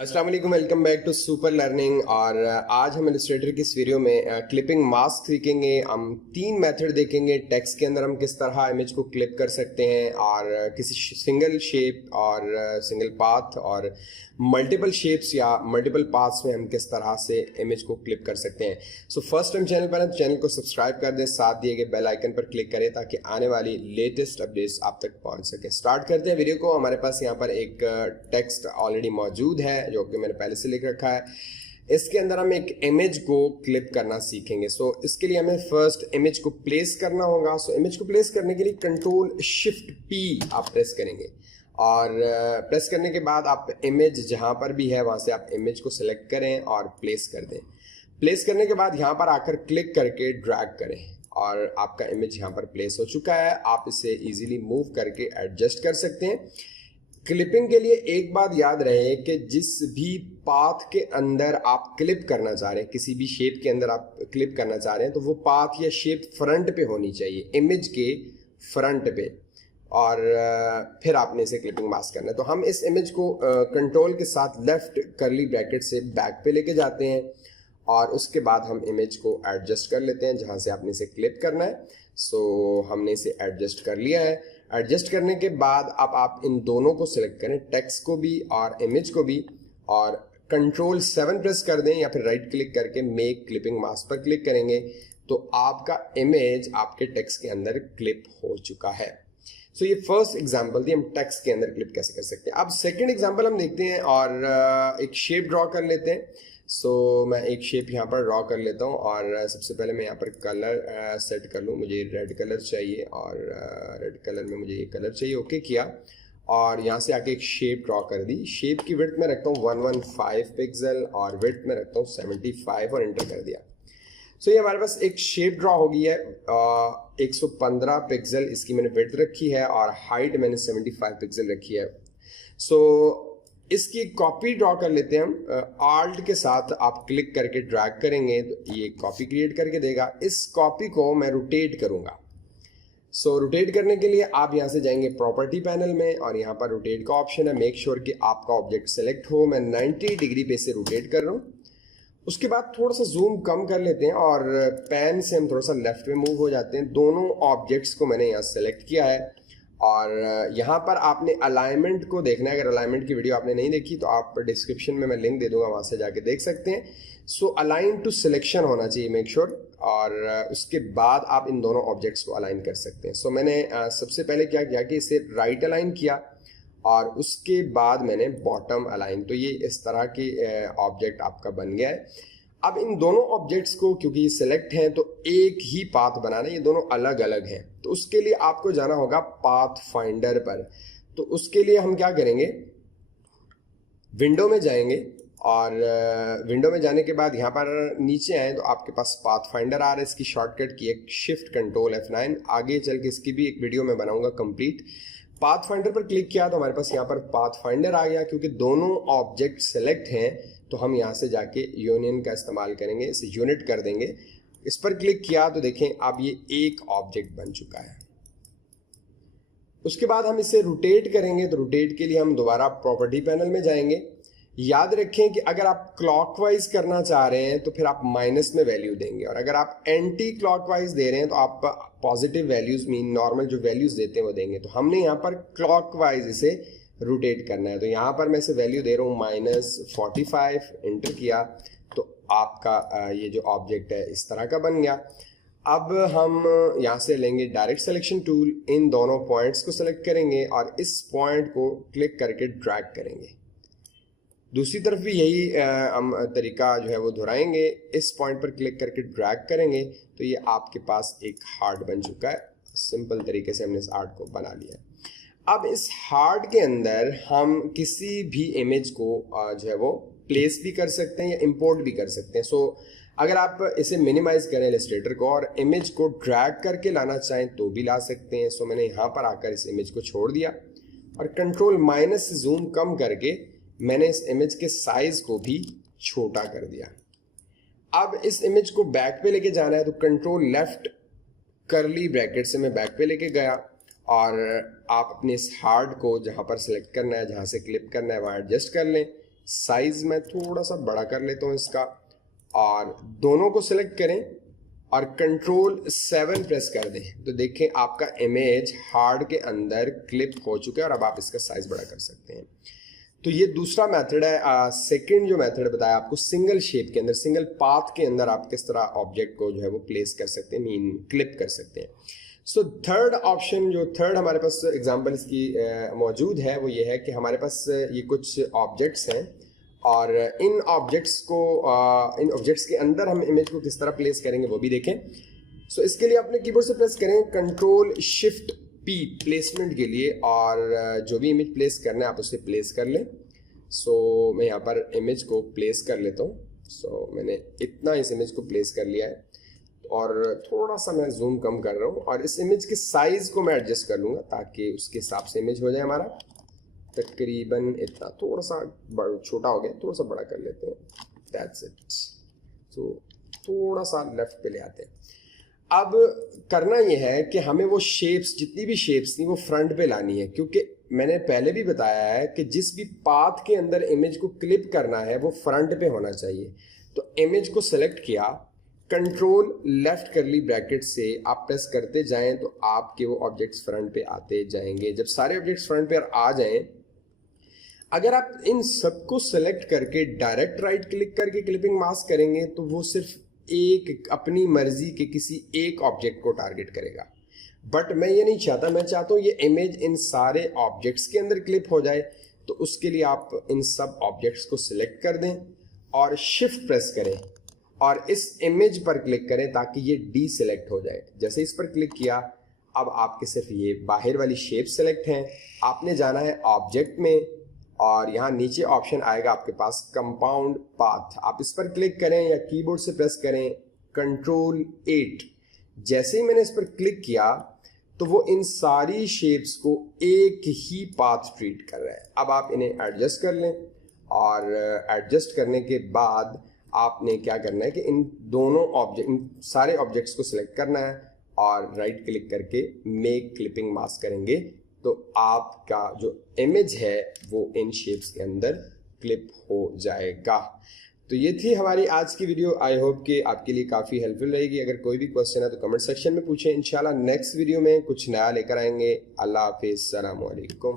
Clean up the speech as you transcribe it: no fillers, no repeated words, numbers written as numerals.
अस्सलाम वालेकुम, welcome back to super learning. और आज हम इलस्ट्रेटर की इस वीडियो में क्लिपिंग मास्क सीखेंगे। हम 3 मेथड देखेंगे टेक्स्ट के अंदर हम किस तरह इमेज को क्लिप कर सकते हैं, और किसी सिंगल शेप और सिंगल पाथ और मल्टीपल शेप्स या मल्टीपल पाथ्स में हम किस तरह से इमेज को क्लिप कर सकते हैं। सो फर्स्ट टाइम चैनल पर हैं तो चैनल को सब्सक्राइब कर दें, साथ दिए गए बेल आइकन पर क्लिक करें ताकि आने वाली लेटेस्ट अपडेट्स आप तक पहुंच सके। स्टार्ट करते हैं वीडियो को। हमारे पास यहाँ पर एक टेक्स्ट ऑलरेडी मौजूद है जो कि मैंने पहले से लिख रखा है। इसके अंदर हम एक इमेज को क्लिप करना सीखेंगे। सो इसके लिए हमें फर्स्ट इमेज को प्लेस करना होगा। सो इमेज को प्लेस करने के लिए कंट्रोल शिफ्ट पी आप प्रेस करेंगे, और प्रेस करने के बाद आप इमेज जहां पर भी है वहां से आप इमेज को सिलेक्ट करें और प्लेस कर दें। प्लेस करने के बाद यहां पर आकर क्लिक करके ड्रैग करें और आपका इमेज यहां पर प्लेस हो चुका है। आप इसे इजीली मूव करके एडजस्ट कर सकते हैं। क्लिपिंग के लिए एक बात याद रहे कि जिस भी पाथ के अंदर आप क्लिप करना चाह रहे हैं, किसी भी शेप के अंदर आप क्लिप करना चाह रहे हैं, तो वो पाथ या शेप फ्रंट पे होनी चाहिए, इमेज के फ्रंट पे, और फिर आपने इसे क्लिपिंग मास्क करना है। तो हम इस इमेज को कंट्रोल के साथ लेफ्ट कर्ली ब्रैकेट से बैक पे लेके जाते हैं और उसके बाद हम इमेज को एडजस्ट कर लेते हैं जहां से आपने इसे क्लिप करना है। सो हमने इसे एडजस्ट कर लिया है। एडजस्ट करने के बाद अब आप इन दोनों को सिलेक्ट करें, टेक्स्ट को भी और इमेज को भी, और कंट्रोल 7 प्रेस कर दें या फिर राइट क्लिक करके मेक क्लिपिंग मास्क पर क्लिक करेंगे तो आपका इमेज आपके टेक्स्ट के अंदर क्लिप हो चुका है। सो ये फर्स्ट एग्जांपल थी हम टेक्स्ट के अंदर क्लिप कैसे कर सकते हैं। अब सेकंड एग्जांपल हम देखते हैं और एक शेप ड्रॉ कर लेते हैं। सो मैं एक शेप यहाँ पर ड्रॉ कर लेता हूँ और सबसे पहले मैं यहाँ पर कलर सेट कर लूँ। मुझे रेड कलर चाहिए और रेड कलर में मुझे ये कलर चाहिए। ओके किया और यहाँ से आके एक शेप ड्रॉ कर दी। शेप की विड्थ में रखता हूँ 115 पिक्सल और विड्थ में रखता हूँ 75 और एंटर कर दिया। सो ये हमारे पास एक शेप ड्रॉ हो गई है। 115 पिक्सल इसकी मैंने विड्थ रखी है और हाइट मैंने 75 पिक्सल रखी है। सो इसकी कॉपी ड्रॉ कर लेते हैं हम। आल्ट के साथ आप क्लिक करके ड्रैग करेंगे तो ये कॉपी क्रिएट करके देगा। इस कॉपी को मैं रोटेट करूंगा। सो रोटेट करने के लिए आप यहाँ से जाएंगे प्रॉपर्टी पैनल में और यहाँ पर रोटेट का ऑप्शन है। मेक श्योर कि आपका ऑब्जेक्ट सेलेक्ट हो। मैं 90 डिग्री पे से रोटेट कर रहा हूँ। उसके बाद थोड़ा सा जूम कम कर लेते हैं और पेन से हम थोड़ा सा लेफ्ट में मूव हो जाते हैं। दोनों ऑब्जेक्ट्स को मैंने यहाँ सेलेक्ट किया है और यहाँ पर आपने अलाइनमेंट को देखना है। अगर अलाइनमेंट की वीडियो आपने नहीं देखी तो आप डिस्क्रिप्शन में मैं लिंक दे दूंगा, वहाँ से जाके देख सकते हैं। सो अलाइन टू सिलेक्शन होना चाहिए, मेक श्योर। और उसके बाद आप इन दोनों ऑब्जेक्ट्स को अलाइन कर सकते हैं। सो मैंने सबसे पहले क्या किया कि इसे राइट अलाइन किया और उसके बाद मैंने बॉटम अलाइन। तो ये इस तरह की ऑब्जेक्ट आपका बन गया है। अब इन दोनों ऑब्जेक्ट्स को क्योंकि ये सिलेक्ट हैं तो एक ही पाथ बनाना है, ये दोनों अलग अलग हैं। तो उसके लिए आपको जाना होगा पाथ फाइंडर पर। तो उसके लिए हम क्या करेंगे, विंडो में जाएंगे और विंडो में जाने के बाद यहाँ पर नीचे आए तो आपके पास पाथ फाइंडर आ रहा है। इसकी शॉर्टकट की एक शिफ्ट कंट्रोल F9। आगे चल के इसकी भी एक वीडियो मैं बनाऊंगा कंप्लीट। पाथ फाइंडर पर क्लिक किया तो हमारे पास यहाँ पर पाथ फाइंडर आ गया। क्योंकि दोनों ऑब्जेक्ट सेलेक्ट हैं तो हम यहाँ से जाके यूनियन का इस्तेमाल करेंगे, इसे यूनिट कर देंगे। इस पर क्लिक किया तो देखें अब ये एक ऑब्जेक्ट बन चुका है। उसके बाद हम इसे रोटेट करेंगे तो रोटेट के लिए हम दोबारा प्रॉपर्टी पैनल में जाएंगे। याद रखें कि अगर आप क्लॉकवाइज करना चाह रहे हैं तो फिर आप माइनस में वैल्यू देंगे, और अगर आप एंटी क्लॉकवाइज दे रहे हैं तो आप पॉजिटिव वैल्यूज मीन नॉर्मल जो वैल्यूज देते हैं वो देंगे। तो हमने यहाँ पर क्लॉकवाइज इसे रोटेट करना है। तो यहाँ पर मैं इसे वैल्यू दे रहा हूँ -45, एंटर किया तो आपका ये जो ऑब्जेक्ट है इस तरह का बन गया। अब हम यहाँ से लेंगे डायरेक्ट सिलेक्शन टूल, इन दोनों पॉइंट्स को सिलेक्ट करेंगे और इस पॉइंट को क्लिक करके ड्रैग करेंगे। दूसरी तरफ भी यही हम तरीका जो है वो दोहराएंगे। इस पॉइंट पर क्लिक करके ड्रैग करेंगे तो ये आपके पास एक हार्ट बन चुका है। सिंपल तरीके से हमने इस हार्ट को बना लिया है। अब इस हार्ट के अंदर हम किसी भी इमेज को जो है वो प्लेस भी कर सकते हैं या इंपोर्ट भी कर सकते हैं। सो अगर आप इसे मिनिमाइज करें इलस्ट्रेटर को और इमेज को ड्रैग करके लाना चाहें तो भी ला सकते हैं। सो मैंने यहाँ पर आकर इस इमेज को छोड़ दिया और कंट्रोल माइनस से जूम कम करके मैंने इस इमेज के साइज को भी छोटा कर दिया। अब इस इमेज को बैक पे लेके जाना है तो कंट्रोल लेफ्ट कर्ली ब्रैकेट से मैं बैक पे लेके गया और आप अपने इस हार्ट को जहाँ पर सिलेक्ट करना है, जहाँ से क्लिप करना है वहाँ एडजस्ट कर लें। साइज मैं थोड़ा सा बड़ा कर लेता हूँ इसका, और दोनों को सिलेक्ट करें और कंट्रोल 7 प्रेस कर दें। तो देखें आपका इमेज हार्ड के अंदर क्लिप हो चुका है और अब आप इसका साइज बड़ा कर सकते हैं। तो ये दूसरा मेथड है। सेकंड जो मेथड बताया आपको, सिंगल शेप के अंदर, सिंगल पाथ के अंदर आप किस तरह ऑब्जेक्ट को जो है वो प्लेस कर सकते हैं, मीन क्लिप कर सकते हैं। सो थर्ड ऑप्शन, जो थर्ड हमारे पास एग्जांपल इसकी मौजूद है, वो ये है कि हमारे पास ये कुछ ऑब्जेक्ट्स हैं और इन ऑब्जेक्ट्स के अंदर हम इमेज को किस तरह प्लेस करेंगे वो भी देखें। सो इसके लिए अपने कीबोर्ड से प्रेस करें कंट्रोल शिफ्ट पी प्लेसमेंट के लिए, और जो भी इमेज प्लेस करना है आप उसे प्लेस कर लें। सो मैं यहाँ पर इमेज को प्लेस कर लेता हूँ। सो मैंने इतना इस इमेज को प्लेस कर लिया है और थोड़ा सा मैं जूम कम कर रहा हूँ और इस इमेज के साइज को मैं एडजस्ट कर लूँगा ताकि उसके हिसाब से इमेज हो जाए हमारा तकरीबन इतना। थोड़ा सा छोटा हो गया, थोड़ा सा बड़ा कर लेते हैं, दैट्स इट। सो थोड़ा सा लेफ्ट पे ले आते हैं। अब करना ये है कि हमें वो शेप्स, जितनी भी शेप्स थी वो फ्रंट पे लानी है, क्योंकि मैंने पहले भी बताया है कि जिस भी पाथ के अंदर इमेज को क्लिप करना है वो फ्रंट पे होना चाहिए। तो इमेज को सेलेक्ट किया, कंट्रोल लेफ्ट करली ब्रैकेट से आप प्रेस करते जाएं तो आपके वो ऑब्जेक्ट्स फ्रंट पे आते जाएंगे। जब सारे ऑब्जेक्ट्स फ्रंट पे आ जाएं, अगर आप इन सबको सेलेक्ट करके डायरेक्ट राइट क्लिक करके क्लिपिंग मास्क करेंगे तो वो सिर्फ एक अपनी मर्जी के किसी एक ऑब्जेक्ट को टारगेट करेगा। बट मैं ये नहीं चाहता, मैं चाहता हूँ ये इमेज इन सारे ऑब्जेक्ट्स के अंदर क्लिप हो जाए। तो उसके लिए आप इन सब ऑब्जेक्ट्स को सिलेक्ट कर दें और शिफ्ट प्रेस करें और इस इमेज पर क्लिक करें ताकि ये डी सिलेक्ट हो जाए। जैसे इस पर क्लिक किया, अब आपके सिर्फ ये बाहर वाली शेप सेलेक्ट हैं। आपने जाना है ऑब्जेक्ट में और यहाँ नीचे ऑप्शन आएगा आपके पास कंपाउंड पाथ, आप इस पर क्लिक करें या कीबोर्ड से प्रेस करें कंट्रोल 8। जैसे ही मैंने इस पर क्लिक किया तो वो इन सारी शेप्स को एक ही पाथ ट्रीट कर रहा है। अब आप इन्हें एडजस्ट कर लें और एडजस्ट करने के बाद आपने क्या करना है कि इन दोनों ऑब्जेक्ट, इन सारे ऑब्जेक्ट्स को सिलेक्ट करना है और राइट क्लिक करके मेक क्लिपिंग मास्क करेंगे तो आपका जो इमेज है वो इन शेप्स के अंदर क्लिप हो जाएगा। तो ये थी हमारी आज की वीडियो। आई होप कि आपके लिए काफ़ी हेल्पफुल रहेगी। अगर कोई भी क्वेश्चन है तो कमेंट सेक्शन में पूछें। इंशाल्लाह नेक्स्ट वीडियो में कुछ नया लेकर आएंगे। अल्लाह हाफिज़, अस्सलाम वालेकुम।